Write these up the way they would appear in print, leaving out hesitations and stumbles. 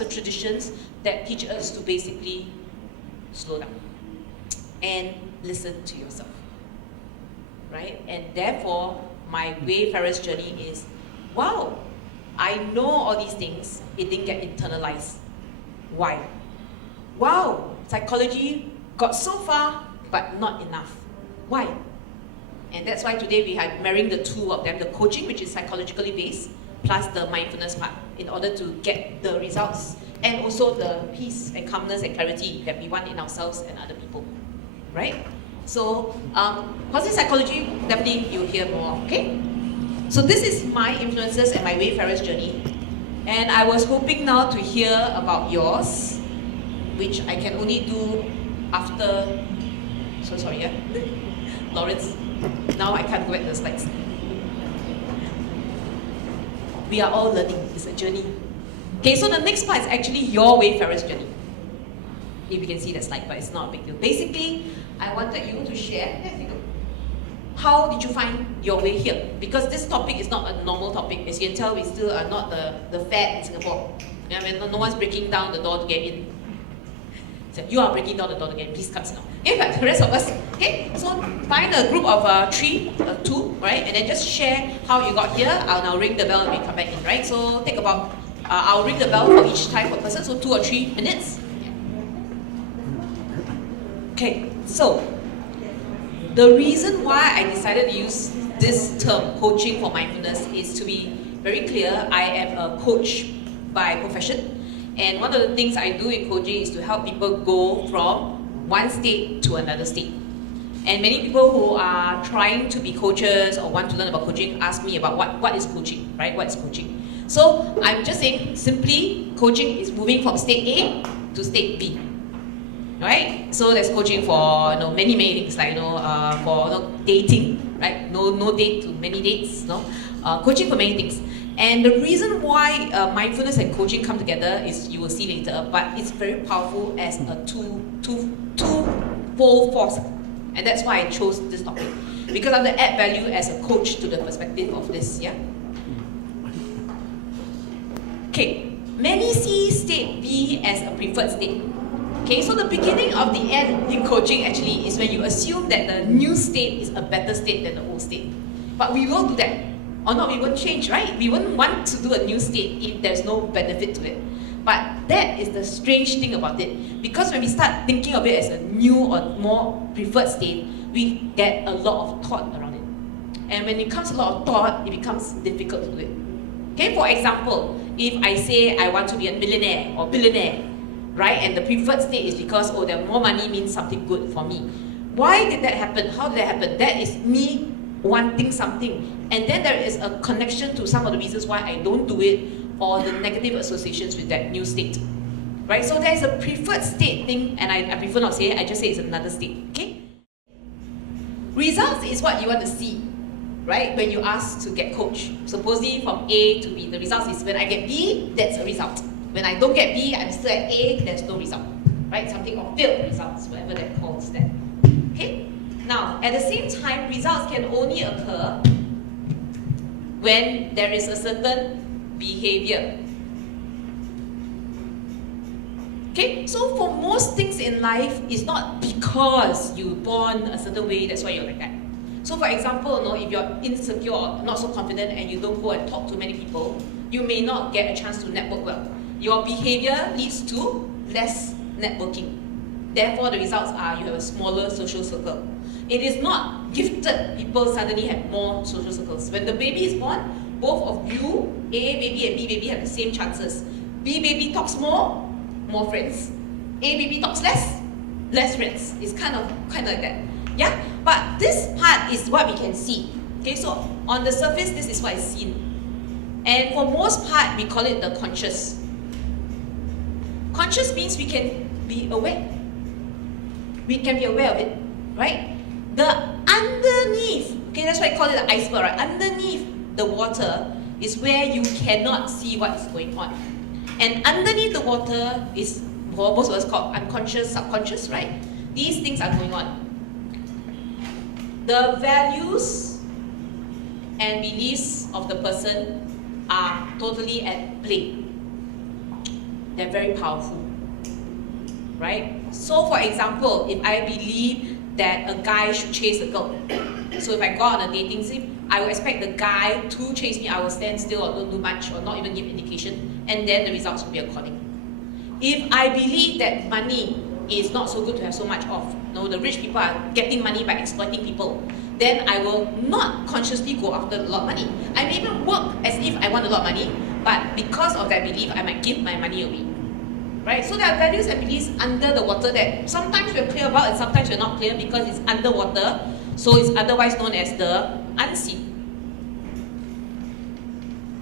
types of traditions that teach us to basically slow down and listen to yourself, right? And therefore, my Wayfarer's journey is, wow, I know all these things, it didn't get internalized. Why? Wow, psychology got so far, but not enough. Why? And that's why today we are marrying the two of them, the coaching, which is psychologically based, plus the mindfulness part, in order to get the results, and also the peace and calmness and clarity that we want in ourselves and other people, right? So, positive psychology, definitely you'll hear more, okay? So this is my influences and my Wayfarer's journey. And I was hoping now to hear about yours, which I can only do after, so sorry, yeah? Lawrence, now I can't go back to the slides. We are all learning, it's a journey. Okay, so the next part is actually your Wayfarer's journey. If you can see that slide, but it's not a big deal. Basically, I wanted you to share, there you go. How did you find your way here? Because this topic is not a normal topic. As you can tell, we still are not the Fed in Singapore. I mean, no one's breaking down the door to get in. So you are breaking down the door to get in, please come sit down. Okay, but the rest of us, okay? So find a group of two, right? And then just share how you got here. I'll now ring the bell and we come back in, right? So take about, I'll ring the bell for each type of person, so 2 or 3 minutes. Okay, so the reason why I decided to use this term, coaching for mindfulness, is to be very clear. I am a coach by profession, and one of the things I do in coaching is to help people go from one state to another state. And many people who are trying to be coaches or want to learn about coaching ask me about what is coaching, right? What is coaching? So I'm just saying, simply, coaching is moving from state A to state B. Right? So there's coaching for many things, like for dating, right? No date to many dates, coaching for many things. And the reason why mindfulness and coaching come together is, you will see later, but it's very powerful as a two-fold force. And that's why I chose this topic, because I want to add value as a coach to the perspective of this, yeah? Okay, many see state B as a preferred state. Okay, so the beginning of the end in coaching actually is when you assume that the new state is a better state than the old state. But we will do that. Or not, we won't change, right? We wouldn't want to do a new state if there's no benefit to it. But that is the strange thing about it. Because when we start thinking of it as a new or more preferred state, we get a lot of thought around it. And when it comes a lot of thought, it becomes difficult to do it. Okay, for example, if I say I want to be a millionaire or billionaire, right? And the preferred state is because, oh, there more money means something good for me. Why did that happen? How did that happen? That is me wanting something. And then there is a connection to some of the reasons why I don't do it, or the negative associations with that new state. Right? So there is a preferred state thing, and I prefer not say it, I just say it's another state. Okay? Results is what you want to see, right? When you ask to get coached. Supposedly from A to B, the results is when I get B, that's a result. When I don't get B, I'm still at A, there's no result. Right? Something of failed results, whatever that calls that. Okay? Now, at the same time, results can only occur when there is a certain behavior. Okay? So for most things in life, it's not because you were born a certain way, that's why you're like that. So for example, if you're insecure, or not so confident, and you don't go and talk to many people, you may not get a chance to network well. Your behavior leads to less networking. Therefore, the results are you have a smaller social circle. It is not gifted people suddenly have more social circles. When the baby is born, both of you, A baby and B baby, have the same chances. B baby talks more friends. A baby talks less friends. It's kind of like that. Yeah? But this part is what we can see. Okay, so on the surface, this is what is seen. And for most part, we call it the conscious. Conscious means we can be aware. We can be aware of it, right? The underneath, okay, that's why I call it the iceberg, right? Underneath the water is where you cannot see what is going on. And underneath the water is what most of us call unconscious, subconscious, right? These things are going on. The values and beliefs of the person are totally at play. they're very powerful, right? So for example, if I believe that a guy should chase a girl, so if I go out on a dating scene, I will expect the guy to chase me. I will stand still or don't do much or not even give indication, and then the results will be according. If I believe that money is not so good to have so much of, the rich people are getting money by exploiting people, then I will not consciously go after a lot of money. I may even work as if I want a lot of money, but because of that belief, I might give my money away. Right? So there are values and beliefs under the water that sometimes we're clear about and sometimes we're not clear because it's underwater, so it's otherwise known as the unseen.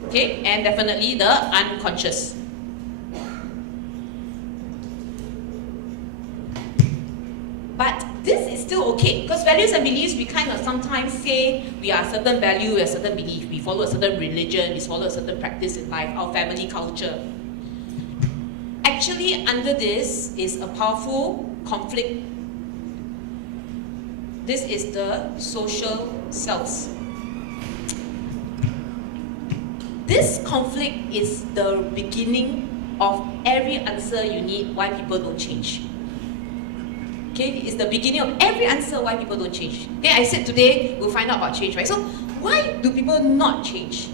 Okay? And definitely the unconscious. But this is still okay, because values and beliefs, we kind of sometimes say we are a certain value, we are a certain belief, we follow a certain religion, we follow a certain practice in life, our family culture. Actually, under this is a powerful conflict. This is the social selves. This conflict is the beginning of every answer you need why people don't change. Okay, it's the beginning of every answer why people don't change. Okay, I said today we'll find out about change, right? So why do people not change?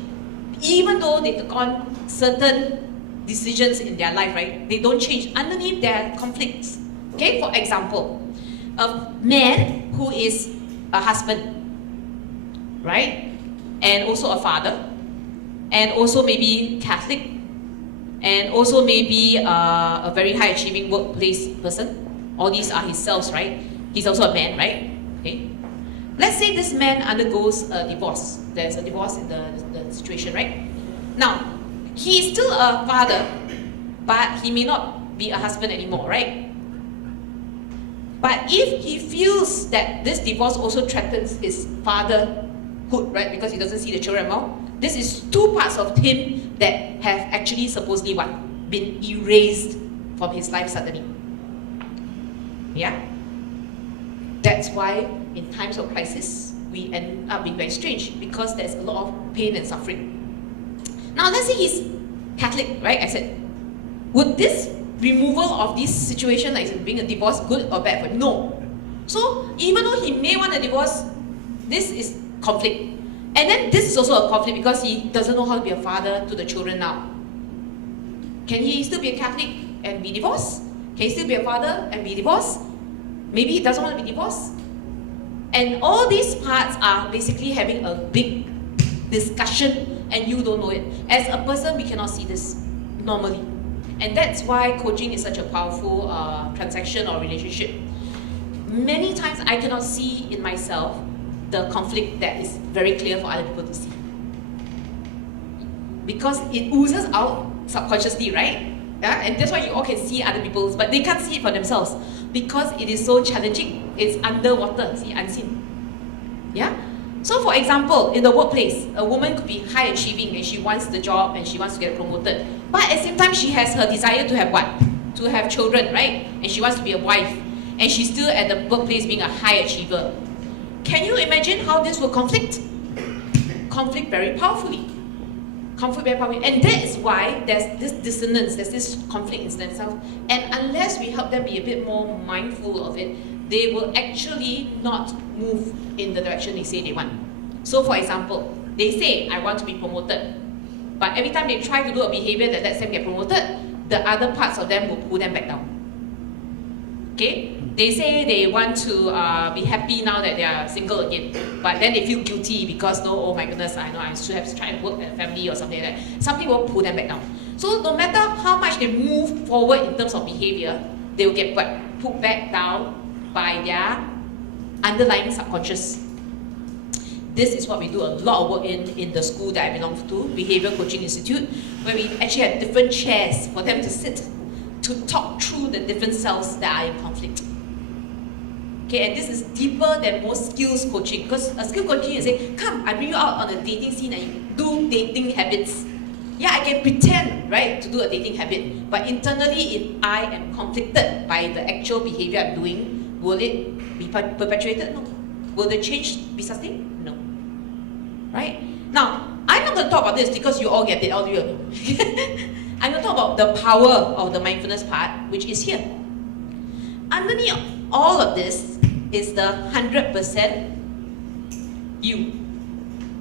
Even though they took on certain decisions in their life, right? They don't change. Underneath there are conflicts. Okay, for example, a man who is a husband, right? And also a father, and also maybe Catholic, and also maybe a very high achieving workplace person. All these are his selves, right? He's also a man, right? Okay. Let's say this man undergoes a divorce. There's a divorce in the situation, right? Now, he is still a father, but he may not be a husband anymore, right? But if he feels that this divorce also threatens his fatherhood, right? Because he doesn't see the children anymore, this is two parts of him that have actually supposedly been erased from his life suddenly. Yeah? That's why in times of crisis, we end up being very strange because there's a lot of pain and suffering. Now, let's say he's Catholic, right? I said, would this removal of this situation, like being a divorce, good or bad for him? No. So, even though he may want a divorce, this is conflict. And then this is also a conflict because he doesn't know how to be a father to the children now. Can he still be a Catholic and be divorced? Can he still be a father and be divorced? Maybe he doesn't want to be divorced. And all these parts are basically having a big discussion and you don't know it. As a person, we cannot see this normally. And that's why coaching is such a powerful transaction or relationship. Many times I cannot see in myself the conflict that is very clear for other people to see. Because it oozes out subconsciously, right? Yeah? And that's why you all can see other people's, but they can't see it for themselves because it is so challenging. It's underwater, see, unseen. Yeah? So for example, in the workplace, a woman could be high achieving and she wants the job and she wants to get promoted. But at the same time, she has her desire to have what? To have children, right? And she wants to be a wife. And she's still at the workplace being a high achiever. Can you imagine how this will conflict? Conflict very powerfully. Conflict very powerfully. And that is why there's this dissonance, there's this conflict in themselves. And unless we help them be a bit more mindful of it, they will actually not move in the direction they say they want. So for example, they say, I want to be promoted. But every time they try to do a behavior that lets them get promoted, the other parts of them will pull them back down. Okay? They say they want to be happy now that they are single again. But then they feel guilty because, no, oh my goodness, I know I should have tried to work at a family or something like that. Something will pull them back down. So no matter how much they move forward in terms of behavior, they will get pulled back down by their underlying subconscious. This is what we do a lot of work in the school that I belong to, Behavior Coaching Institute, where we actually have different chairs for them to sit to talk through the different cells that are in conflict. Okay, and this is deeper than most skills coaching, because a skill coaching is say, come, I bring you out on a dating scene and you do dating habits. Yeah, I can pretend, right, to do a dating habit, but internally, if I am conflicted by the actual behavior I'm doing, will it be perpetuated? No. Will the change be sustained? No. Right? Now, I'm not going to talk about this because you all get it, all of you. I'm going to talk about the power of the mindfulness part, which is here. Underneath all of this is the 100% you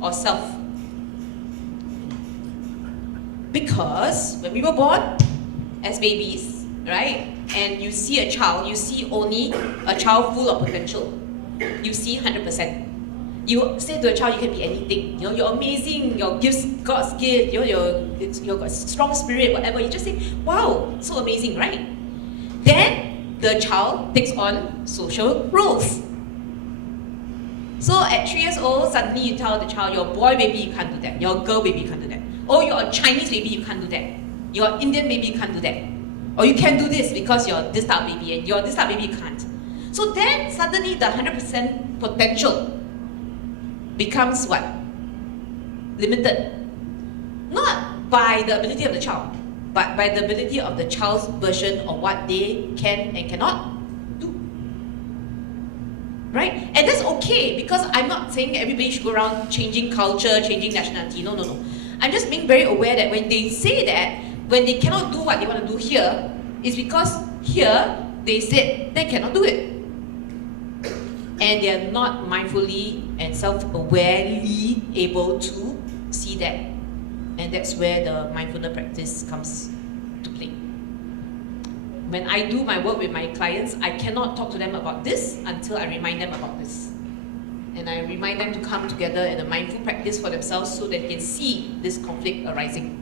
or self. Because when we were born as babies, right, and you see a child, you see only a child full of potential. You see 100%. You say to a child, you can be anything. You know, you're amazing. Your gifts, God's gift. You've got strong spirit, whatever. You just say, wow, so amazing, right? Then the child takes on social roles. So at 3 years old, suddenly you tell the child, you're a boy baby, you can't do that. You're a girl baby, you can't do that. Oh, you're a Chinese baby, you can't do that. You're an Indian baby, you can't do that. Or you can do this because you're this type of baby, and you're this type of baby, you can't. So then suddenly the 100% potential becomes what? Limited. Not by the ability of the child, but by the ability of the child's version of what they can and cannot do. Right? And that's okay, because I'm not saying everybody should go around changing culture, changing nationality. No. I'm just being very aware that when they say that, when they cannot do what they want to do here, it's because here they said they cannot do it. And they are not mindfully and self-awarely able to see that. And that's where the mindfulness practice comes to play. When I do my work with my clients, I cannot talk to them about this until I remind them about this. And I remind them to come together in a mindful practice for themselves so that they can see this conflict arising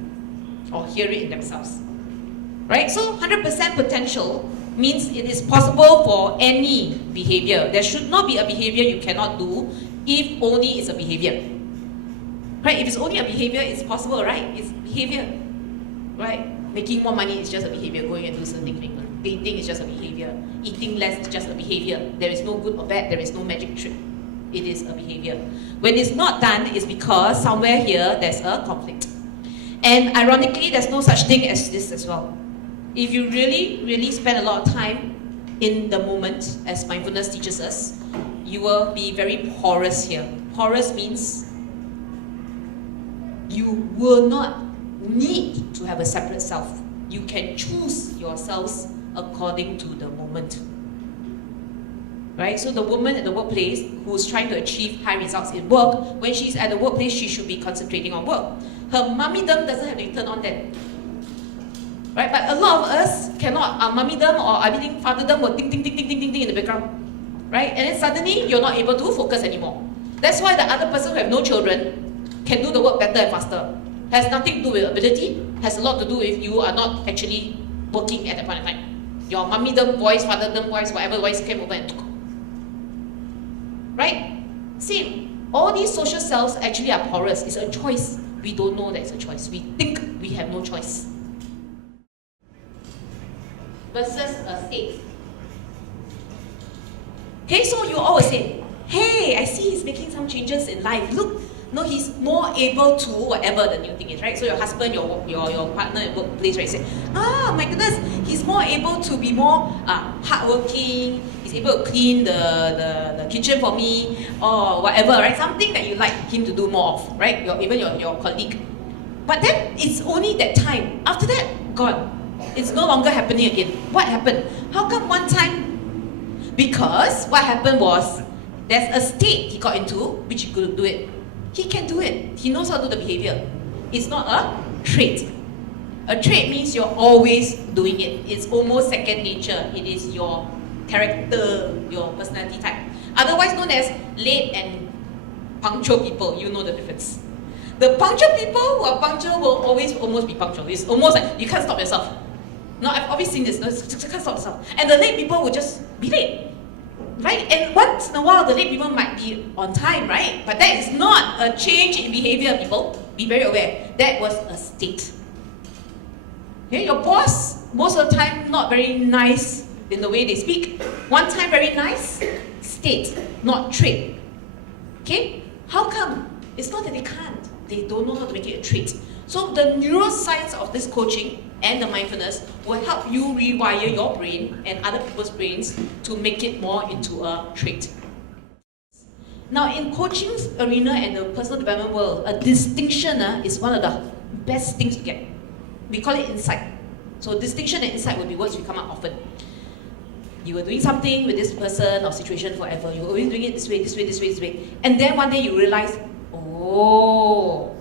or hear it in themselves. Right? So 100% potential means it is possible for any behavior. There should not be a behavior you cannot do if only it's a behavior. Right? If it's only a behavior, it's possible, right? It's behavior. Right? Making more money is just a behavior. Going and do something. Dating is just a behavior. Eating less is just a behavior. There is no good or bad. There is no magic trick. It is a behavior. When it's not done, it's because somewhere here there's a conflict. And ironically, there's no such thing as this as well. If you really spend a lot of time in the moment, as mindfulness teaches us, you will be very porous here. Porous means you will not need to have a separate self. You can choose yourselves according to the moment. Right? So the woman at the workplace who's trying to achieve high results in work, when she's at the workplace, she should be concentrating on work. Her mummydom doesn't have to turn on then. Right? But a lot of us cannot. Our mummydom or everything, fatherdom will ding in the background. Right? And then suddenly you're not able to focus anymore. That's why the other person who have no children can do the work better and faster. Has nothing to do with ability, has a lot to do with you are not actually working at that point in time. Your mummydom voice, fatherdom voice, whatever voice came over and took. Right? Same. All these social selves actually are porous. It's a choice. We don't know that it's a choice. We think we have no choice. Versus a state. Okay, so you always say, hey, I see he's making some changes in life. Look, no, he's more able to whatever the new thing is, right? So your husband, your partner in workplace, right, say, my goodness, he's more able to be more hardworking. He's able to clean the kitchen for me or whatever, right? Something that you like him to do more of, right? Even your colleague. But then it's only that time. After that, gone. It's no longer happening again. What happened? How come one time? Because what happened was there's a state he got into which he couldn't do it. He can do it. He knows how to do the behavior. It's not a trait. A trait means you're always doing it. It's almost second nature. It is your character, your personality type. Otherwise known as late and punctual people. You know the difference. The punctual people who are punctual will always almost be punctual. It's almost like you can't stop yourself. No, I've always seen this. No, you can't stop yourself. And the late people will just be late. Right? And once in a while, the late people might be on time, right? But that is not a change in behavior, people. Be very aware. That was a state. Okay? Your boss, most of the time, not very nice in the way they speak. One time, very nice. State, not trait. Okay? How come? It's not that they can't. They don't know how to make it a trait. So the neuroscience of this coaching and the mindfulness will help you rewire your brain and other people's brains to make it more into a trait. Now in coaching arena and the personal development world, a distinction is one of the best things to get. We call it insight. So distinction and insight will be words we come up often. You were doing something with this person or situation forever. You were always doing it this way, this way, this way, this way. And then one day you realize, oh.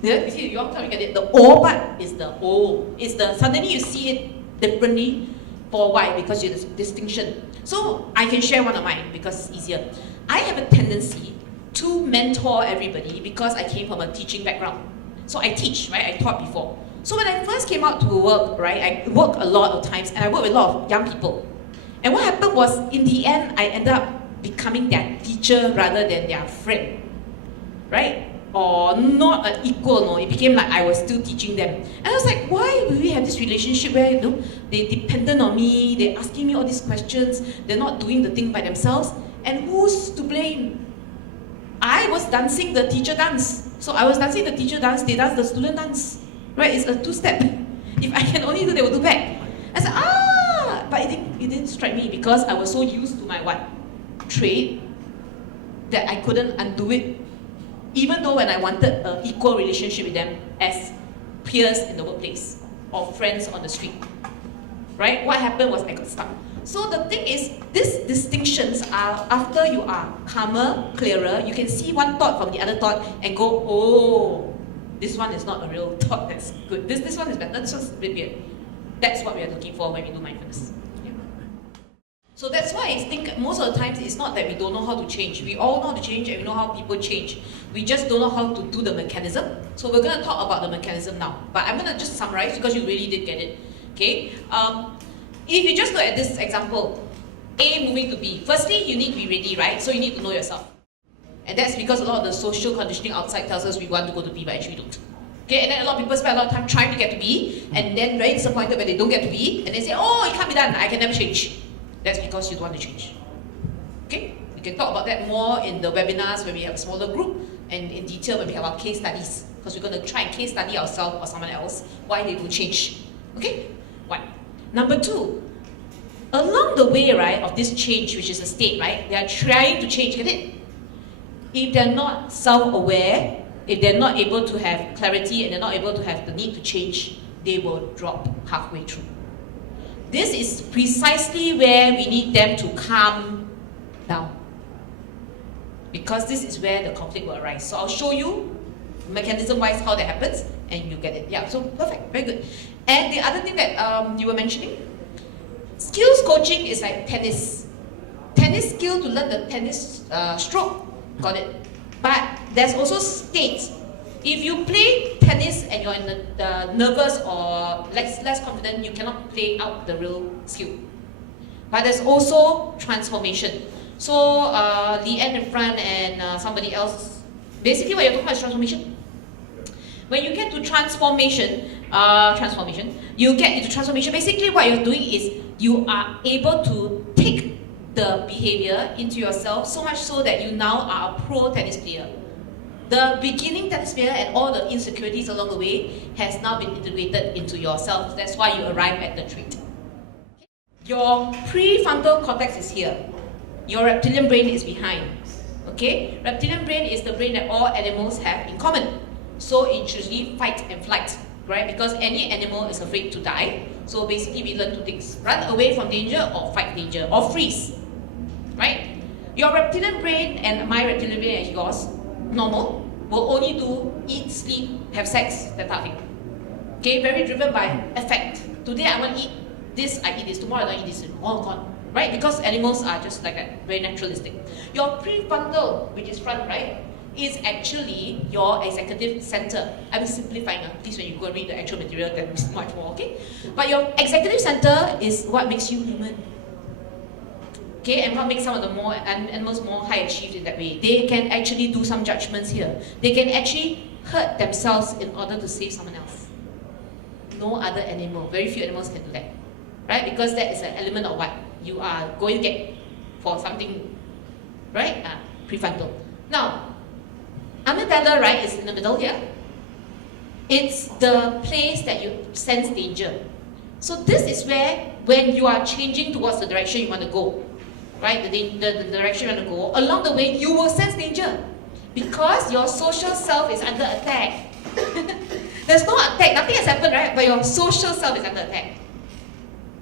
Yeah, you see, you all get it. The O part is the O. It's the, suddenly you see it differently. For why? Because you're the distinction. So I can share one of mine because it's easier. I have a tendency to mentor everybody because I came from a teaching background. So I teach, right? I taught before. So when I first came out to work, right, I worked a lot of times and I worked with a lot of young people. And what happened was, in the end, I ended up becoming their teacher rather than their friend, right? Or not an equal, no. It became like I was still teaching them. And I was like, why will we have this relationship where, you know, they're dependent on me, they're asking me all these questions, they're not doing the thing by themselves, and who's to blame? I was dancing the teacher dance. So I was dancing the teacher dance, they dance the student dance. Right? It's a two-step. If I can only do, they will do back. I said, but it didn't strike me because I was so used to my trait that I couldn't undo it. Even though when I wanted an equal relationship with them as peers in the workplace or friends on the street. Right? What happened was I got stuck. So the thing is, these distinctions are after you are calmer, clearer, you can see one thought from the other thought and go, oh, this one is not a real thought that's good. This one is better, this one's a bit weird. That's what we are looking for when we do mindfulness. Yeah. So that's why I think most of the times it's not that we don't know how to change. We all know how to change and we know how people change. We just don't know how to do the mechanism. So we're going to talk about the mechanism now. But I'm going to just summarize because you really did get it. Okay? If you just look at this example, A moving to B. Firstly, you need to be ready, right? So you need to know yourself. And that's because a lot of the social conditioning outside tells us we want to go to B, but actually we don't. Okay, and then a lot of people spend a lot of time trying to get to B, and then very disappointed when they don't get to B, and they say, oh, it can't be done, I can never change. That's because you don't want to change. Okay? We can talk about that more in the webinars when we have a smaller group, and in detail when we have our case studies. Because we're going to try and case study ourselves or someone else, why they will change. Okay? One. Number two, along the way, right, of this change, which is a state, right, they are trying to change, get it? If they're not self-aware, if they're not able to have clarity and they're not able to have the need to change, they will drop halfway through. This is precisely where we need them to calm down. Because this is where the conflict will arise. So I'll show you mechanism-wise how that happens and you get it. Yeah, so perfect, very good. And the other thing that you were mentioning, skills coaching is like tennis. Tennis skill to learn the tennis stroke. Got it. But there's also states. If you play tennis and you're in the nervous or less confident, you cannot play out the real skill. But there's also transformation. So Leanne in front and somebody else, basically what you're talking about is transformation. When you get to transformation, you get into transformation, basically what you're doing is you are able to take the behavior into yourself so much so that you now are a pro tennis player. The beginning tennis player and all the insecurities along the way has now been integrated into yourself. That's why you arrive at the trait. Your prefrontal cortex is here. Your reptilian brain is behind. Okay? Reptilian brain is the brain that all animals have in common. So it's usually fight and flight, right? Because any animal is afraid to die. So basically we learn two things. Run away from danger or fight danger or freeze. Right? Your reptilian brain and my reptilian brain and yours, normal, will only do eat, sleep, have sex, that type of thing. Okay, very driven by affect. Today I want to eat this, I eat this, tomorrow I don't eat this, all gone. Right? Because animals are just like that, very naturalistic. Your prefrontal, which is front, right, is actually your executive center. I'm simplifying, please when you go and read the actual material, there is much more, okay? But your executive center is what makes you human. Okay, and what makes some of the animals more high achieved in that way. They can actually do some judgments here. They can actually hurt themselves in order to save someone else. No other animal, very few animals can do that. Right? Because that is an element of what you are going to get for something, right? Prefrontal. Now, amygdala, right, is in the middle here. It's the place that you sense danger. So this is where, when you are changing towards the direction you want to go, right, the direction you want to go, along the way you will sense danger because your social self is under attack. The There's no attack, nothing has happened, right? But your social self is under attack.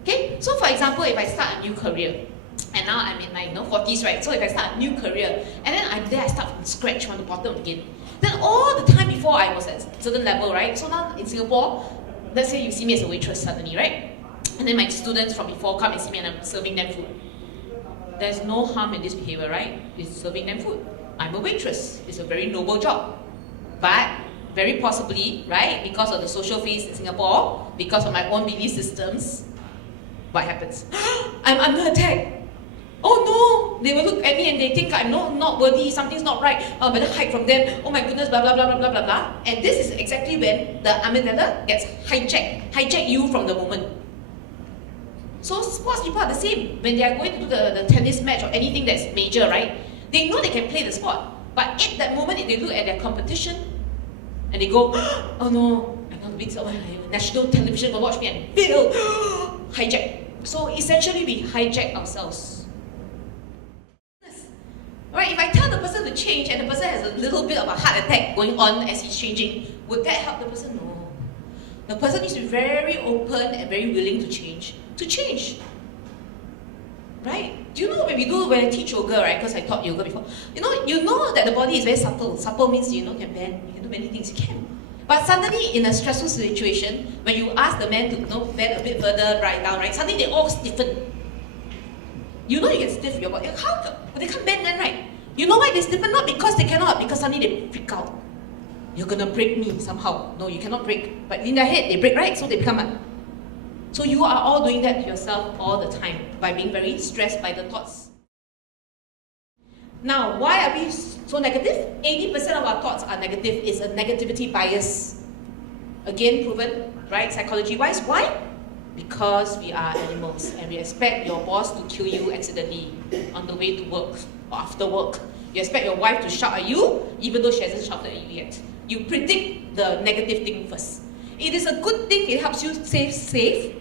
Okay? So for example, if I start a new career, and now I'm in my 40s, right? So if I start a new career, and then I start from scratch, from the bottom again, then all the time before I was at a certain level, right? So now in Singapore, let's say you see me as a waitress suddenly, right? And then my students from before come and see me and I'm serving them food. There's no harm in this behavior, right? It's serving them food. I'm a waitress. It's a very noble job. But very possibly, right, because of the social phase in Singapore, because of my own belief systems, what happens? I'm under attack. Oh no! They will look at me and they think I'm not worthy, something's not right, I better hide from them, oh my goodness, blah blah blah blah blah blah blah. And this is exactly when the amygdala gets hijack you from the moment. So sports people are the same. When they are going to do the tennis match or anything that's major, right? They know they can play the sport. But at that moment, if they look at their competition and they go, oh no, I'm going to win, so national television will watch me and fail. Hijack. So essentially we hijack ourselves. Right, if I tell the person to change and the person has a little bit of a heart attack going on as he's changing, would that help the person? No. The person needs to be very open and very willing to change. Right? Do you know when I teach yoga, right? Because I taught yoga before. You know that the body is very subtle. Supple means can bend, you can do many things, you can. But suddenly in a stressful situation, when you ask the man to bend a bit further right down, right? Suddenly they all stiffen. You get stiff your body. How? They can't bend then, right? You know why they stiffen? Not because they cannot, because suddenly they freak out. You're gonna break me somehow. No, you cannot break. But in their head, they break, right? So they become a... So you are all doing that to yourself all the time by being very stressed by the thoughts. Now, why are we so negative? 80% of our thoughts are negative. It's a negativity bias. Again, proven, right? Psychology-wise. Why? Because we are animals and we expect your boss to kill you accidentally on the way to work or after work. You expect your wife to shout at you even though she hasn't shouted at you yet. You predict the negative thing first. It is a good thing, it helps you stay safe,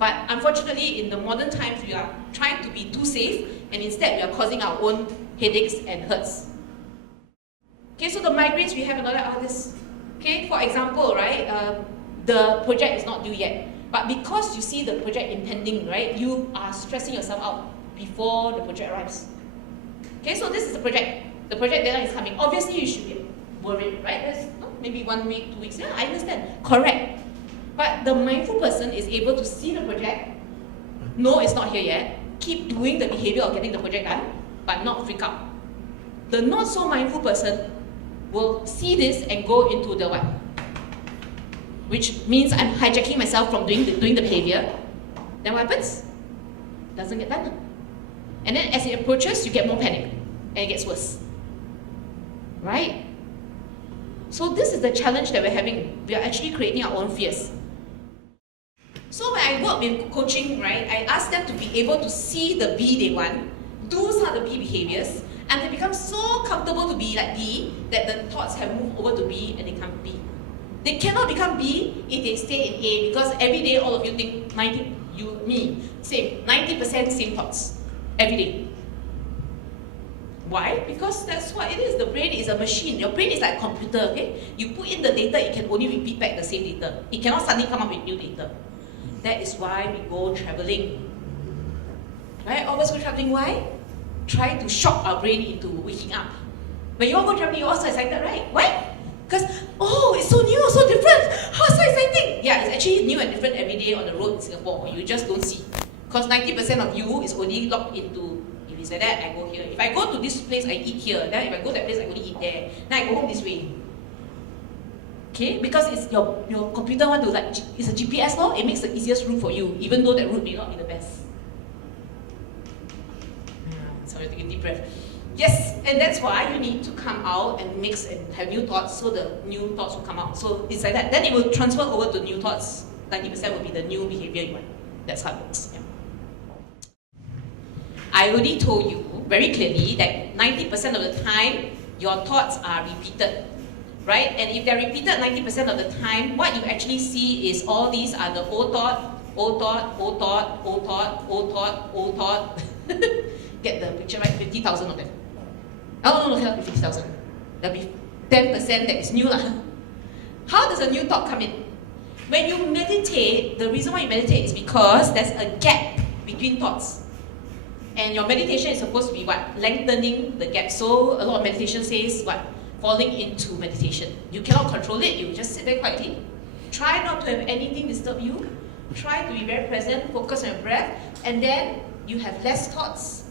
but unfortunately in the modern times we are trying to be too safe and instead we are causing our own headaches and hurts. Okay, so the migraines we have and all that are this. Okay, for example, right, the project is not due yet. But because you see the project impending, right, you are stressing yourself out before the project arrives. Okay, so this is the project. The project deadline is coming. Obviously, you should be worried, right? There's maybe 1 week, 2 weeks. Yeah, I understand. Correct. But the mindful person is able to see the project, know it's not here yet, keep doing the behavior of getting the project done, but not freak out. The not so mindful person will see this and go into the what? Which means I'm hijacking myself from doing the behavior. Then what happens? Doesn't get done. And then as it approaches, you get more panic. And it gets worse. Right? So this is the challenge that we're having. We are actually creating our own fears. So when I work with coaching, right, I ask them to be able to see the B they want, do some of the B behaviors, and they become so comfortable to be like B that the thoughts have moved over to B and they become B. They cannot become B if they stay in A because every day all of you think 90%, same, 90% same thoughts every day. Why? Because that's what it is. The brain is a machine. Your brain is like a computer, okay? You put in the data, it can only repeat back the same data. It cannot suddenly come up with new data. That is why we go traveling. Right? Always go traveling, why? Try to shock our brain into waking up. When you all go traveling, you're all so excited, right? Why? Because, oh, it's so new, so different. How so exciting? Yeah, it's actually new and different every day on the road in Singapore. You just don't see. Because 90% of you is only locked into, if it's like that, I go here. If I go to this place, I eat here. Then if I go to that place, I only eat there. Then I go home this way. Okay? Because it's your computer want to it's a GPS law, it makes the easiest route for you, even though that route may not be the best. Sorry, take a deep breath. Yes, and that's why you need to come out and mix and have new thoughts so the new thoughts will come out. So it's like that. Then it will transfer over to new thoughts. 90% will be the new behavior you want. That's how it works. Yeah. I already told you very clearly that 90% of the time, your thoughts are repeated. Right? And if they're repeated 90% of the time, what you actually see is all these are the old thought, old thought, old thought, old thought, old thought, old thought. Get the picture right? 50,000 of them. Oh, no, cannot be 50,000. There'll be 10% that is new. How does a new thought come in? When you meditate, the reason why you meditate is because there's a gap between thoughts. And your meditation is supposed to be what? Lengthening the gap. So a lot of meditation says what? Falling into meditation. You cannot control it, you just sit there quietly. Try not to have anything disturb you. Try to be very present, focus on your breath, and then you have less thoughts.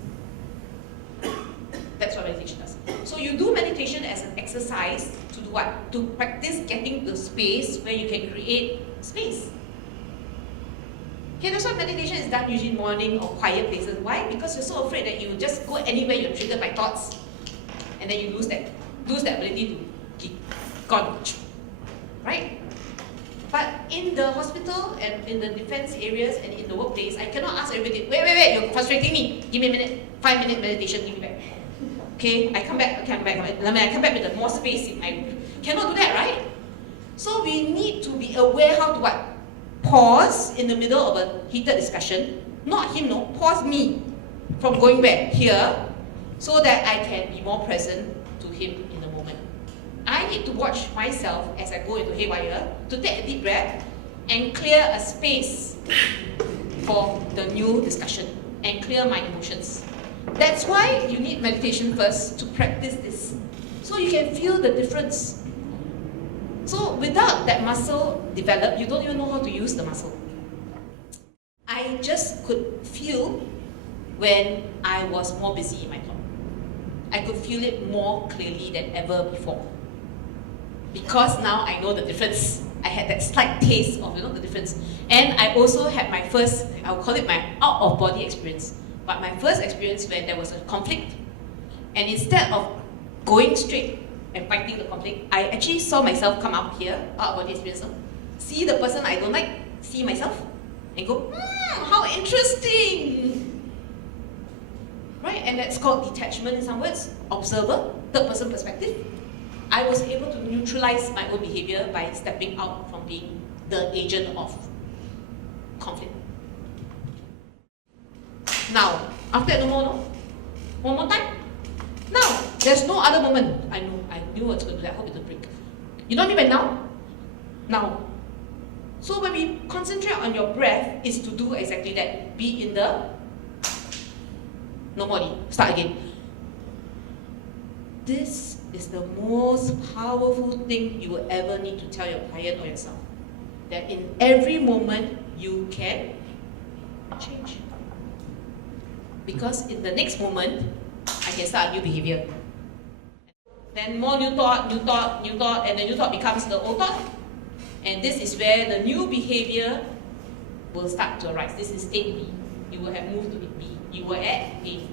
That's what meditation does. So you do meditation as an exercise to do what? To practice getting the space where you can create space. Okay, that's why meditation is done usually in morning or quiet places. Why? Because you're so afraid that you just go anywhere you're triggered by thoughts, and then you lose that ability to be gone. Right? But in the hospital and in the defense areas and in the workplace, I cannot ask everybody, wait, you're frustrating me. Give me a minute, 5-minute meditation, give me back. Okay, I come back with more space in my... Cannot do that, right? So we need to be aware how to what? Pause in the middle of a heated discussion. Not him, no. Pause me from going back here so that I can be more present to him in the moment. I need to watch myself as I go into haywire to take a deep breath and clear a space for the new discussion and clear my emotions. That's why you need meditation first to practice this. So you can feel the difference. So without that muscle developed, you don't even know how to use the muscle. I just could feel when I was more busy in my thought. I could feel it more clearly than ever before. Because now I know the difference. I had that slight taste of the difference. And I also had my first, I'll call it my out-of-body experience. But my first experience when there was a conflict, and instead of going straight and fighting the conflict, I actually saw myself come out here, out-of-body experience, see the person I don't like, see myself, and go, how interesting! Right? And that's called detachment in some words, observer, third-person perspective. I was able to neutralize my own behavior by stepping out from being the agent of conflict. Now, after that, no more, no? One more time? Now, there's no other moment. I knew what's going to do that. I hope it doesn't break. You know what I mean by now? Now. So when we concentrate on your breath, is to do exactly that. Be in the no body. Start again. This is the most powerful thing you will ever need to tell your client or yourself. That in every moment, you can change. Because in the next moment, I can start a new behavior. Then more new thought, and the new thought becomes the old thought. And this is where the new behavior will start to arise. This is state B. You will have moved to B. You were at A.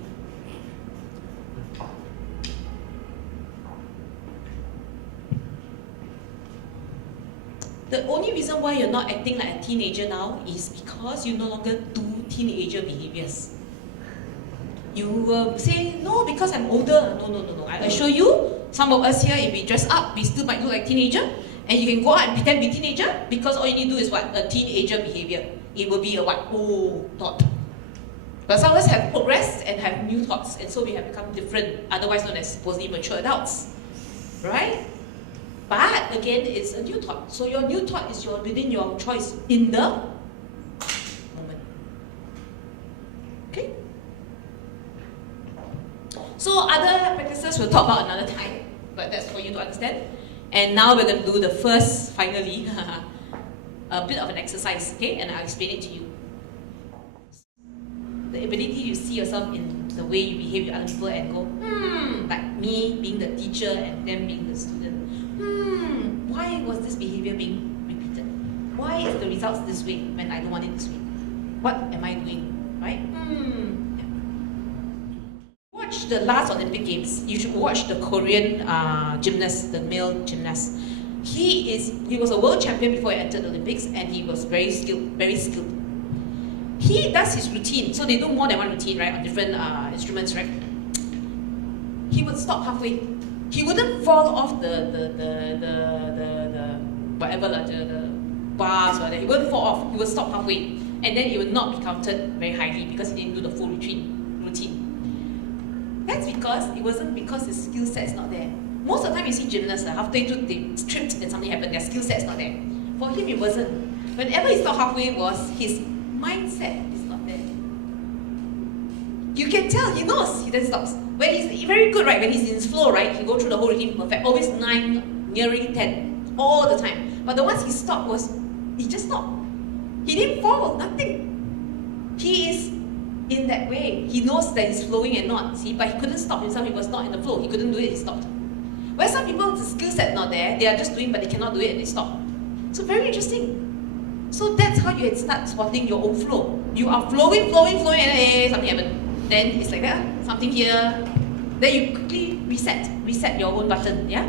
The only reason why you're not acting like a teenager now is because you no longer do teenager behaviors. You will say, no, because I'm older. No. I assure you, some of us here, if we dress up, we still might look like teenager. And you can go out and pretend to be teenager because all you need to do is what? A teenager behavior. It will be a what? Old thought. But some of us have progressed and have new thoughts, and so we have become different, otherwise known as supposedly mature adults. Right? But again, it's a new thought. So your new thought is within your choice in the moment. Okay? So other practices we'll talk about another time, but that's for you to understand. And now we're going to do the first, finally, a bit of an exercise, okay? And I'll explain it to you. The ability to see yourself in the way you behave with other people and go, like me being the teacher and them being the student. Why was this behavior being repeated? Why is the results this way when I don't want it this way? What am I doing, right? Watch the last Olympic Games. You should watch the Korean gymnast, the male gymnast. He was a world champion before he entered the Olympics, and he was very skilled. He does his routine, so they do more than one routine, right, on different instruments, right? He would stop halfway. He wouldn't fall off the bars or whatever. He wouldn't fall off. He would stop halfway, and then it would not be counted very highly because he didn't do the full routine. That's because it wasn't because his skill set is not there. Most of the time you see gymnasts, halfway through they tripped and something happened, their skill set's not there. For him it wasn't. Whenever he stopped halfway was his mindset is not there. You can tell, he knows, he then stops. When he's very good, right, when he's in his flow, right, he go through the whole routine perfect, always 9, nearing 10, all the time. But the ones he stopped was, he just stopped. He didn't fall, nothing. He is in that way. He knows that he's flowing and not, see, but he couldn't stop himself, he was not in the flow, he couldn't do it, he stopped. Where some people, the skill set not there, they are just doing but they cannot do it and they stop. So very interesting. So that's how you start spotting your own flow. You are flowing, and hey, something happened. Then it's like that, something here. Then you quickly reset your own button, yeah?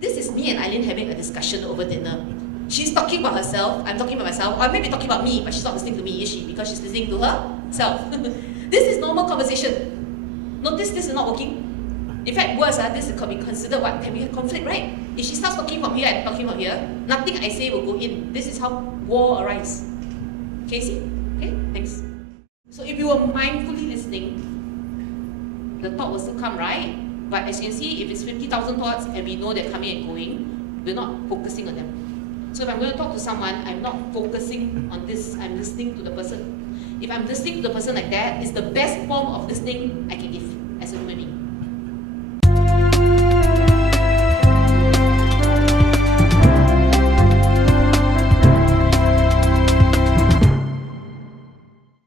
This is me and Eileen having a discussion over dinner. She's talking about herself, I'm talking about myself, or I may be talking about me, but she's not listening to me, is she? Because she's listening to herself. This is normal conversation. Notice this is not working. In fact, worse, this could be considered what? Can be a conflict, right? If she starts talking from here and talking from here, nothing I say will go in. This is how war arises. Okay, see? Okay, thanks. So if you are mindfully listening, the thought will still come, right? But as you can see, if it's 50,000 thoughts and we know they're coming and going, we're not focusing on them. So if I'm going to talk to someone, I'm not focusing on this, I'm listening to the person. If I'm listening to the person like that, it's the best form of listening I can give.